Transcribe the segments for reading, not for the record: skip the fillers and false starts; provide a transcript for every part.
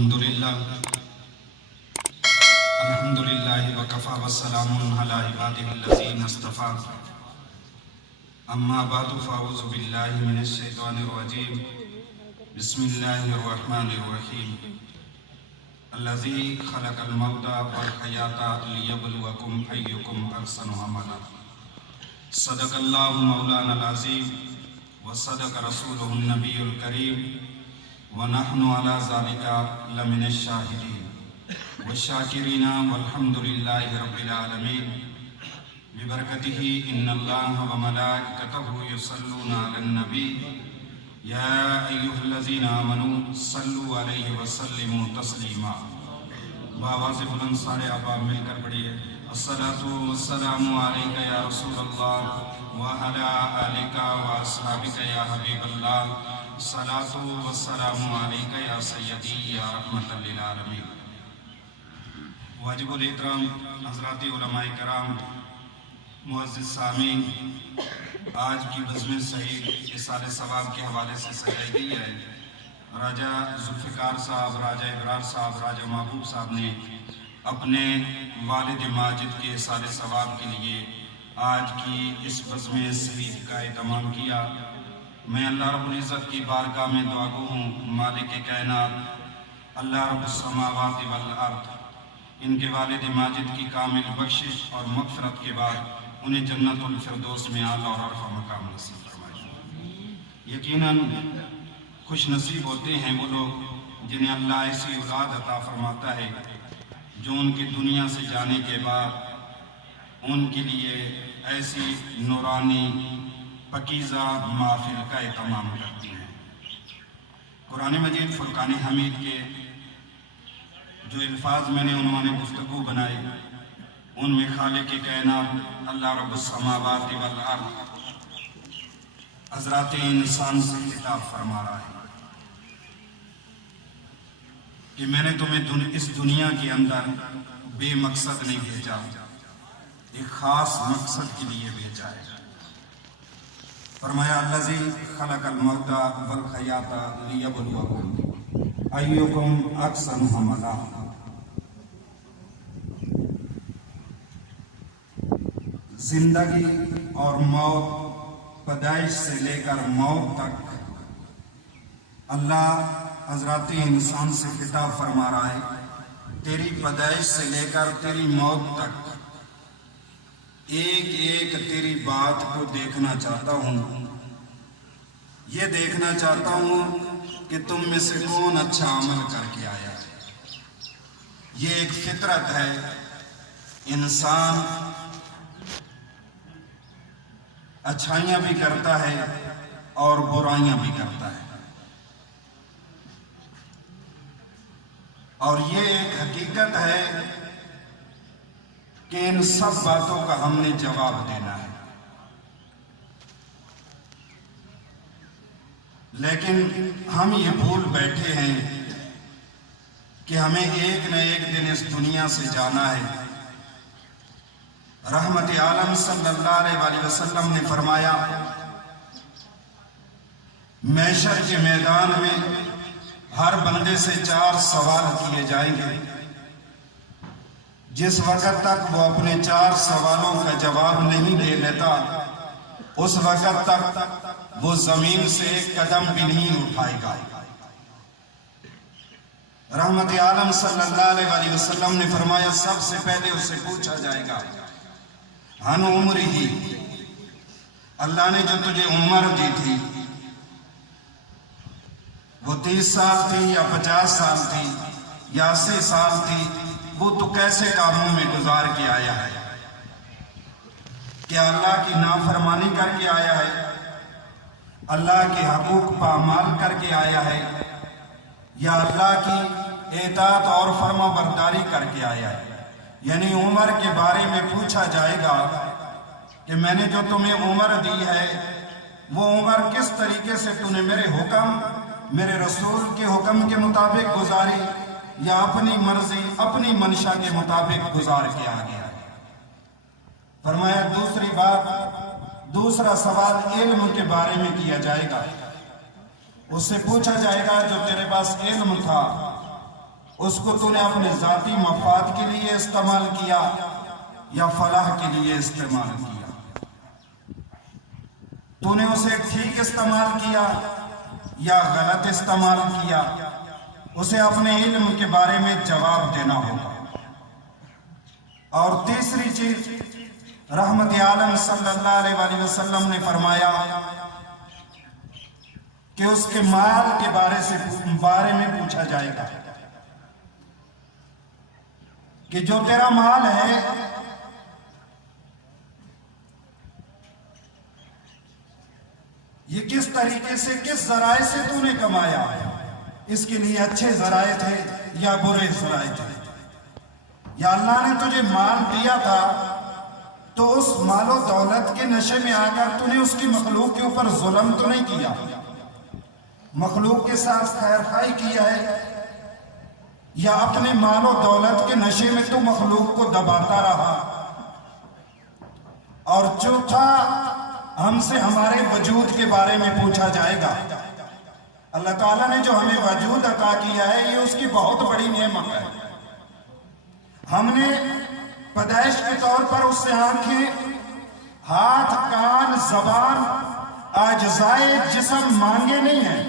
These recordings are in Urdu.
الحمدللہ وکفی والسلام علی عبادہ الذین اصطفی اما بعد فاعوذ باللہ من الشیطان الرجیم بسم اللہ الرحمن الرحیم الذی خلق الموت والحیاة لیبلوکم ایکم احسن عملا صدق اللہ مولانا العظیم وصدق رسولہ النبی الکریم ونحن على ذلك لمن الشاهدين والشاكرين والحمد لله رب العالمين ببركته إن الله وملائكته يصلون على النبي يا أيها الذين آمنوا صلوا عليه وسلموا تسليما بآواز بلند سارے احباب مل کر پڑھیے الصلاة والسلام عليك يا رسول الله وعلى آلك وأصحابك يا حبيب الله الصلاة والسلام علیکہ یا سیدی یا رحمت للعالمین۔ واجب الاحترام حضرات علماء کرام، معزز سامعین، آج کی بزم صحیح اصال ثواب کے حوالے سے سجائی گئی ہے۔ راجہ ذوالفقار صاحب، راجہ ابرار صاحب، راجہ محبوب صاحب نے اپنے والد ماجد کے اصال ثواب کے لیے آج کی اس بزم صحیح کا اہتمام کیا۔ میں اللہ رب العزت کی بارگاہ میں دعا گو ہوں، مالک کائنات اللہ رب السماوات والارض ان کے والد ماجد کی کامل بخشش اور مغفرت کے بعد انہیں جنت الفردوس میں اعلیٰ اور عرفہ مقام نصیب فرمائے۔ یقیناً خوش نصیب ہوتے ہیں وہ لوگ جنہیں اللہ ایسی اولاد عطا فرماتا ہے جو ان کی دنیا سے جانے کے بعد ان کے لیے ایسی نورانی پاکیزہ محفل کا اہتمام کرتی ہیں۔ قرآن مجید فرقان حمید کے جو الفاظ میں نے عنوان گفتگو بنائے ان میں خالق کائنات اللہ رب السماوات والارض حضرات انسان سے خطاب فرما رہا ہے کہ میں نے تمہیں اس دنیا کے اندر بے مقصد نہیں بھیجا، ایک خاص مقصد کے لیے بھیجا ہے۔ فرمایا الذی خلق الموت والحیاة لیبلوکم ایکم احسن عملا۔ زندگی اور موت، پیدائش سے لے کر موت تک اللہ حضرات انسان سے خطاب فرما رہا ہے، تیری پیدائش سے لے کر تیری موت تک ایک ایک تیری بات کو دیکھنا چاہتا ہوں، یہ دیکھنا چاہتا ہوں کہ تم میں سے کون اچھا عمل کر کے آیا ہے۔ یہ ایک فطرت ہے، انسان اچھائیاں بھی کرتا ہے اور برائیاں بھی کرتا ہے، اور یہ ایک حقیقت ہے کہ ان سب باتوں کا ہم نے جواب دینا ہے۔ لیکن ہم یہ بھول بیٹھے ہیں کہ ہمیں ایک نہ ایک دن اس دنیا سے جانا ہے۔ رحمت عالم صلی اللہ علیہ وسلم نے فرمایا محشر کے میدان میں ہر بندے سے 4 سوال کیے جائیں گے، جس وقت تک وہ اپنے 4 سوالوں کا جواب نہیں دے لیتا اس وقت تک وہ زمین سے ایک قدم بھی نہیں اٹھائے گا۔ رحمت عالم صلی اللہ علیہ وسلم نے فرمایا سب سے پہلے اسے پوچھا جائے گا عن عمرہ، اللہ نے جو تجھے عمر دی تھی وہ 30 سال تھی یا 50 سال تھی یا 80 سال تھی، وہ تو کیسے کاموں میں گزار کے آیا ہے؟ کیا اللہ کی نافرمانی کر کے آیا ہے؟ اللہ کے حقوق پامال کر کے آیا ہے؟ یا اللہ کی اطاعت اور فرما برداری کر کے آیا ہے؟ یعنی عمر کے بارے میں پوچھا جائے گا کہ میں نے جو تمہیں عمر دی ہے وہ عمر کس طریقے سے تم نے میرے حکم، میرے رسول کے حکم کے مطابق گزاری یا اپنی مرضی، اپنی منشا کے مطابق گزار کے آ گیا؟ فرمایا دوسری بات، دوسرا سوال علم کے بارے میں کیا جائے گا۔ اس سے پوچھا جائے گا جو تیرے پاس علم تھا اس کو تو نے اپنے ذاتی مفاد کے لیے استعمال کیا یا فلاح کے لیے استعمال کیا؟ تو نے اسے ٹھیک استعمال کیا یا غلط استعمال کیا؟ اسے اپنے علم کے بارے میں جواب دینا ہوگا۔ اور تیسری چیز، رحمت عالم صلی اللہ علیہ وآلہ وسلم نے فرمایا کہ اس کے مال کے بارے میں پوچھا جائے گا کہ جو تیرا مال ہے یہ کس طریقے سے، کس ذرائع سے تو نے کمایا؟ اس کے لیے اچھے ذرائع تھے یا برے ذرائع تھے؟ یا اللہ نے تجھے مال دیا تھا تو اس مال و دولت کے نشے میں آ کر تو نے اس کی مخلوق کے اوپر ظلم تو نہیں کیا، مخلوق کے ساتھ خیر خواہی کیا ہے؟ یا اپنے مال و دولت کے نشے میں تو مخلوق کو دباتا رہا؟ اور چوتھا، ہم سے ہمارے وجود کے بارے میں پوچھا جائے گا۔ اللہ تعالیٰ نے جو ہمیں وجود عطا کیا ہے یہ اس کی بہت بڑی نعمت ہے۔ ہم نے پیدائش کے طور پر اس سے آنکھیں، ہاتھ، کان، زبان، اجزائے جسم مانگے نہیں ہیں،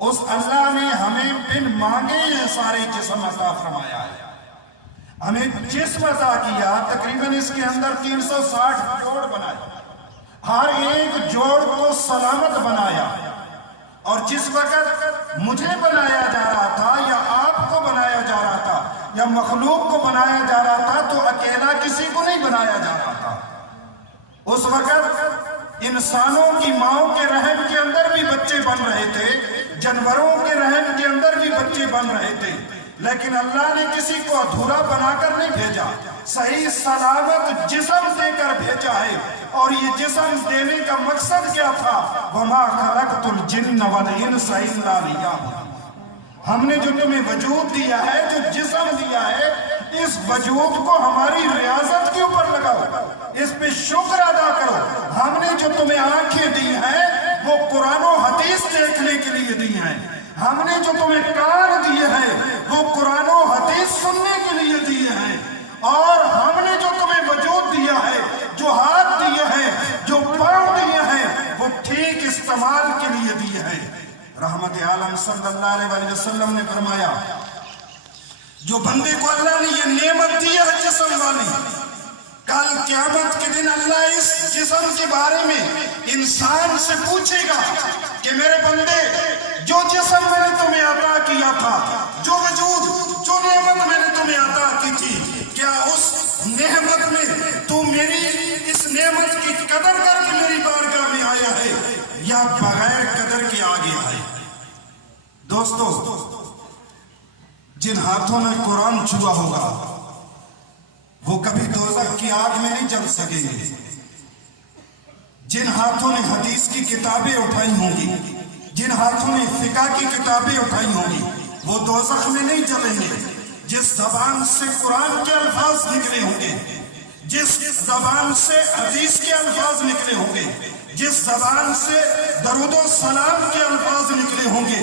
اس اللہ نے ہمیں بن مانگے یہ سارے جسم عطا فرمایا ہے۔ ہمیں جسم عطا کیا، تقریباً اس کے اندر 360 جوڑ بنائے، ہر ایک جوڑ کو سلامت بنایا۔ اور جس وقت مجھے بنایا جا رہا تھا یا آپ کو بنایا جا رہا تھا یا مخلوق کو بنایا جا رہا تھا تو اکیلا کسی کو نہیں بنایا جا رہا تھا۔ اس وقت انسانوں کی ماؤں کے رحم کے اندر بھی بچے بن رہے تھے، جانوروں کے رحم کے اندر بھی بچے بن رہے تھے، لیکن اللہ نے کسی کو ادھورا بنا کر نہیں بھیجا، صحیح سلامت جسم دے کر بھیجا ہے۔ اور یہ جسم دینے کا مقصد کیا تھا؟ وَمَا خَلَقْتُ الْجِنَّ وَالْإِنسَ إِلَّا لِيَعْبُدُونِ۔ ہم نے جو تمہیں وجود دیا ہے، جو جسم دیا ہے، اس وجود کو ہماری ریاضت کے اوپر لگاؤ، اس پہ شکر ادا کرو۔ ہم نے جو تمہیں آنکھیں دی ہیں وہ قرآن و حدیث دیکھنے کے لیے دی ہیں، ہم نے جو تمہیں کان دیے ہیں وہ قرآن و حدیث سننے کے لیے دیے ہیں، اور ہم نے جو تمہیں وجود دیا ہے، جو ہاتھ دیے ہیں، جو پاؤں دیے ہیں، وہ ٹھیک استعمال کے لیے دیے ہیں۔ رحمت عالم صلی اللہ علیہ وآلہ وسلم نے فرمایا جو بندے کو اللہ نے یہ نعمت دی ہے جسم والی، کل قیامت کے دن اللہ اس جسم کے بارے میں انسان سے پوچھے گا کہ میرے بندے، جو جسم میں نے تمہیں عطا کیا تھا، جو وجود، جو نعمت میں نے تمہیں عطا کی تھی، کیا اس نعمت میں تو میری اس نعمت کی قدر کر کے میری بارگاہ میں آیا ہے یا بغیر قدر کے آگے آئے؟ دوستو، جن ہاتھوں نے قرآن چھوا ہوگا وہ کبھی دوزخ کی آگ میں نہیں جل سکیں گے۔ جن ہاتھوں نے حدیث کی کتابیں اٹھائی ہوں گی، جن ہاتھوں نے فقہ کی کتابیں اٹھائی ہوں گی، وہ دوزخ میں نہیں جلیں گے۔ جس زبان سے قرآن کے الفاظ نکلے ہوں گے، جس زبان سے حدیث کے الفاظ نکلے ہوں گے، جس زبان سے درود و سلام کے الفاظ نکلے ہوں گے،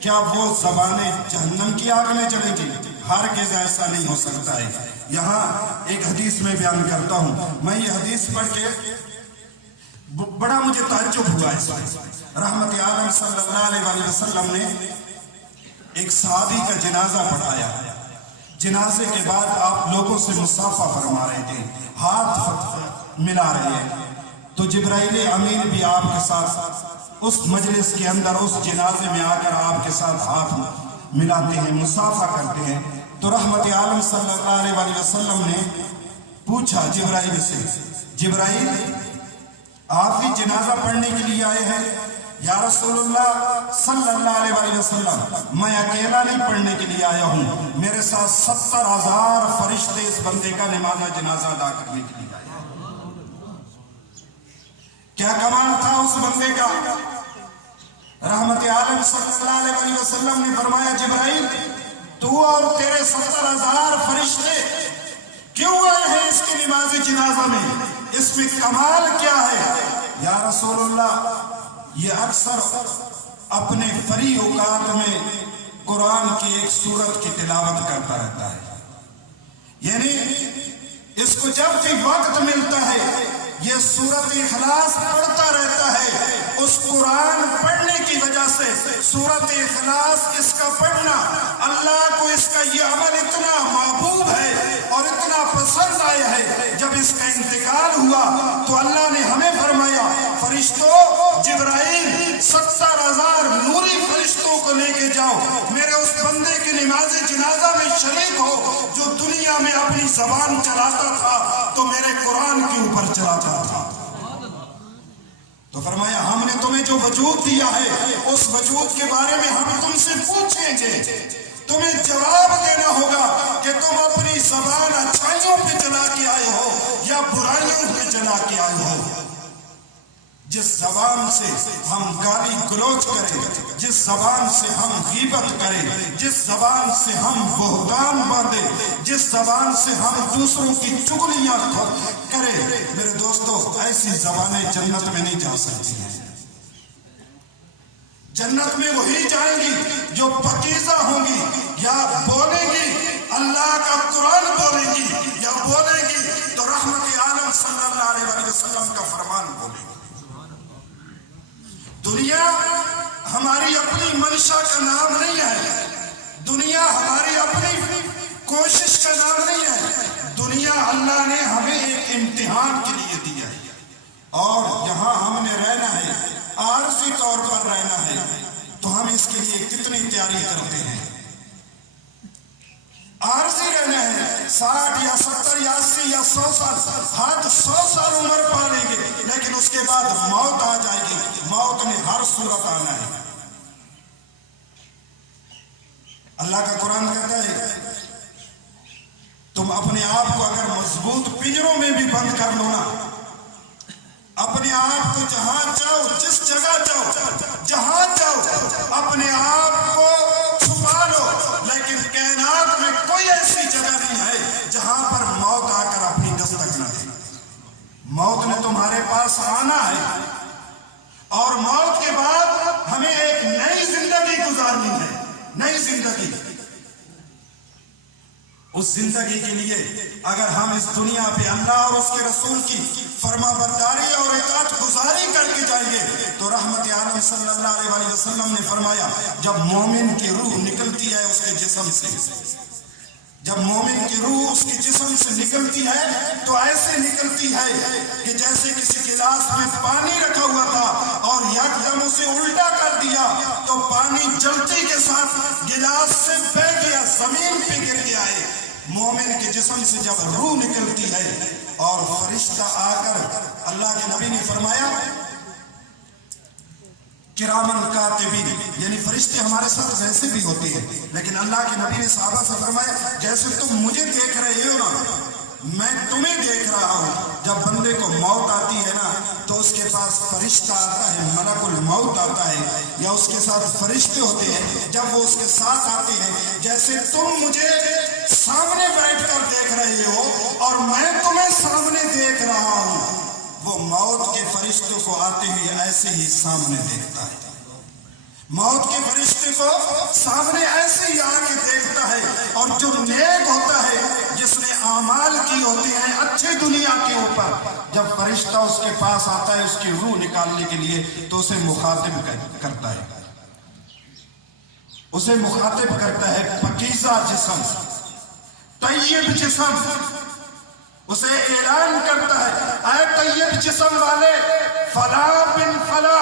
کیا وہ زبانیں جہنم کی آگ میں جلیں گی؟ ہرگز ایسا نہیں ہو سکتا ہے۔ یہاں ایک حدیث میں بیان کرتا ہوں، میں یہ حدیث پڑھ کے بڑا مجھے تعجب ہوا ہے۔ رحمت عالم صلی اللہ علیہ وآلہ وسلم نے ایک صحابی کا جنازہ پڑھایا، جنازے کے بعد آپ لوگوں سے مصافحہ فرما رہے تھے، ہاتھ ملا رہے ہیں، تو جبرائیل امین بھی آپ کے ساتھ اس مجلس کے اندر، اس جنازے میں آ کر آپ کے ساتھ ہاتھ ملاتے ہیں، مصافحہ کرتے ہیں۔ تو رحمت عالم صلی اللہ علیہ وآلہ وسلم نے پوچھا جبرائیل سے، جبرائیل آپ بھی جنازہ پڑھنے کے لیے آئے ہیں؟ یا رسول اللہ صلی اللہ علیہ وآلہ وسلم، میں اکیلا نہیں پڑھنے کے لیے آیا ہوں، میرے ساتھ 70,000 فرشتے اس بندے کا نماز جنازہ ادا کرنے کے لیے آئے ہیں۔ کیا کمال تھا اس بندے کا؟ رحمت عالم صلی اللہ علیہ وآلہ وسلم نے فرمایا جبرائیل، تو اور تیرے 70,000 فرشتے کیوں آئے ہیں اس کی نماز جنازہ میں؟ اس میں کمال کیا ہے؟ یا رسول اللہ، یہ اکثر اپنے فری اوقات میں قرآن کی ایک سورت کی تلاوت کرتا رہتا ہے، یعنی اس کو جب بھی وقت ملتا ہے یہ سورت اخلاص پڑھتا رہتا ہے۔ اس قرآن پڑھنے کی وجہ سے سورت اخلاص اس کا پڑھنا اللہ کو اس کا یہ عمل اتنا محبوب ہے اور اتنا پسند آیا ہے۔ جب اس کا انتقال ہوا تو اللہ نے ہمیں فرمایا فرشتوں جبرائیل 70,000 نوری فرشتوں کو لے کے جاؤ، میرے اس بندے کے نماز جنازہ میں شریک ہو جو دنیا میں اپنی زبان چلاتا تھا تو میرے قرآن کے اوپر چلاتا تھا۔ تو فرمایا ہم نے تمہیں جو وجود دیا ہے اس وجود کے بارے میں ہم تم سے پوچھیں گے، تمہیں جواب دینا ہوگا کہ تم اپنی زبان اچھائیوں پہ چلا کے آئے ہو یا برائیوں پہ چلا کے آئے ہو۔ جس زبان سے ہم گالی گلوچ کریں، جس زبان سے ہم غیبت کریں، جس زبان سے ہم بہتان باندھیں، جس زبان سے ہم دوسروں کی چغلیاں کریں، میرے دوستو ایسی زبانیں جنت میں نہیں جا سکتی ہیں۔ جنت میں وہی جائیں گی جو پاکیزہ ہوں گی، یا بولیں گی اللہ کا قرآن بولیں گی، یا بولیں گی تو رحمت عالم صلی اللہ علیہ وسلم کا فرمان بولیں گی۔ دنیا ہماری اپنی منشا کا نام نہیں ہے، دنیا ہماری اپنی کوشش کا نام نہیں ہے، دنیا اللہ نے ہمیں ایک امتحان کے لیے دیا ہے اور یہاں ہم نے رہنا ہے، عارضی طور پر رہنا ہے، تو ہم اس کے لیے کتنی تیاری کرتے ہیں۔ عارضی رہنا ہے، 60 یا 70 یا 80 یا 100 سال، حد 100 سال عمر پا لیں گے، لیکن اس کے بعد موت آ جائے گی، موت نے ہر صورت آنا ہے۔ اللہ کا قرآن کہتا ہے تم اپنے آپ کو اگر مضبوط پنجروں میں بھی بند کر لو نا، اپنے آپ کو جہاں چاہو، جس جگہ چاہو، جہاں چاہو اپنے آپ کو چھپا لو، لیکن کائنات میں کوئی ایسی جگہ نہیں ہے جہاں پر موت آ کر اپنی دستک نہ دے۔ موت نے تمہارے پاس آنا ہے اور موت کے بعد ہمیں ایک نئی زندگی گزارنی ہے، نئی زندگی۔ اس زندگی کے لیے اگر ہم اس دنیا پہ اللہ اور اس کے رسول کی فرما برداری اور اطاعت گزاری کر کے جائیں گے تو رحمت عالم صلی اللہ علیہ وسلم نے فرمایا جب مومن کی روح نکلتی ہے اس کے جسم سے، جب مومن کی روح اس کے جسم سے نکلتی ہے تو ایسے نکلتی ہے کہ جیسے کسی گلاس میں پانی رکھا ہوا تھا اور یکدم اسے الٹا کر دیا تو پانی جلتی کے ساتھ گلاس سے بہہ گیا، زمین پہ گر گیا ہے۔ مومن کے جسم سے جب روح نکلتی ہے اور فرشتہ آ کر، اللہ کے نبی نے فرمایا کرامن کاتبین، یعنی فرشتے ہمارے ساتھ ویسے بھی ہوتے ہیں، لیکن اللہ کے نبی نے صحابہ سے فرمایا جیسے تم مجھے دیکھ رہے ہو نا میں تمہیں دیکھ رہا ہوں۔ جب بندے کو موت آتی ہے نا تو اس کے پاس فرشتہ آتا ہے، ملک الموت آتا ہے یا اس کے ساتھ فرشتے ہوتے ہیں، جب وہ اس کے ساتھ آتے ہیں جیسے تم مجھے سامنے بیٹھ کر دیکھ رہے ہو اور میں تمہیں سامنے دیکھ رہا ہوں، وہ موت کے فرشتوں کو آتے ہوئے ایسے ہی سامنے دیکھتا ہے۔ موت کے فرشتے کو سامنے ایسے ہی آ کے دیکھتا ہے، اور جو نیک ہوتا ہے جس نے اعمال کی ہوتے ہیں اچھے دنیا کے اوپر، جب فرشتہ اس کے پاس آتا ہے اس کی روح نکالنے کے لیے تو اسے مخاطب کرتا ہے، اسے مخاطب کرتا ہے پاکیزہ جسم، طیب جسم، اسے اعلان کرتا ہے اے طیب جسم والے فلا بن فلا،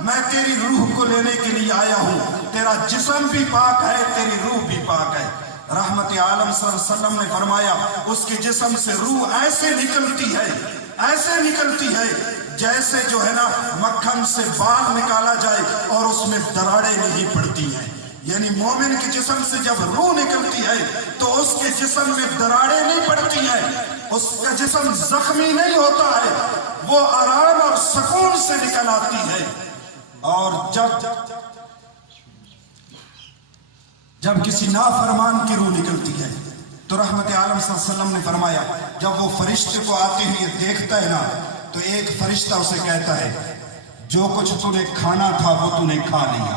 میں تیری روح کو لینے کے لیے آیا ہوں، تیرا جسم بھی پاک ہے تیری روح بھی پاک ہے۔ رحمت عالم صلی اللہ علیہ وسلم نے فرمایا اس کے جسم سے روح ایسے نکلتی ہے، ایسے نکلتی ہے جیسے جو ہے نا مکھن سے بال نکالا جائے اور اس میں دراڑیں نہیں پڑتی ہیں، یعنی مومن کے جسم سے جب روح نکلتی ہے تو اس کے جسم میں دراڑیں نہیں پڑتی ہیں، اس کا جسم زخمی نہیں ہوتا ہے، وہ آرام اور سکون سے نکل آتی ہے۔ اور جب کسی نافرمان کی روح نکلتی ہے تو رحمت عالم صلی اللہ علیہ وسلم نے فرمایا جب وہ فرشتے کو آتے ہوئے دیکھتا ہے نا تو ایک فرشتہ اسے کہتا ہے جو کچھ تو نے کھانا تھا وہ تو نے کھا لیا،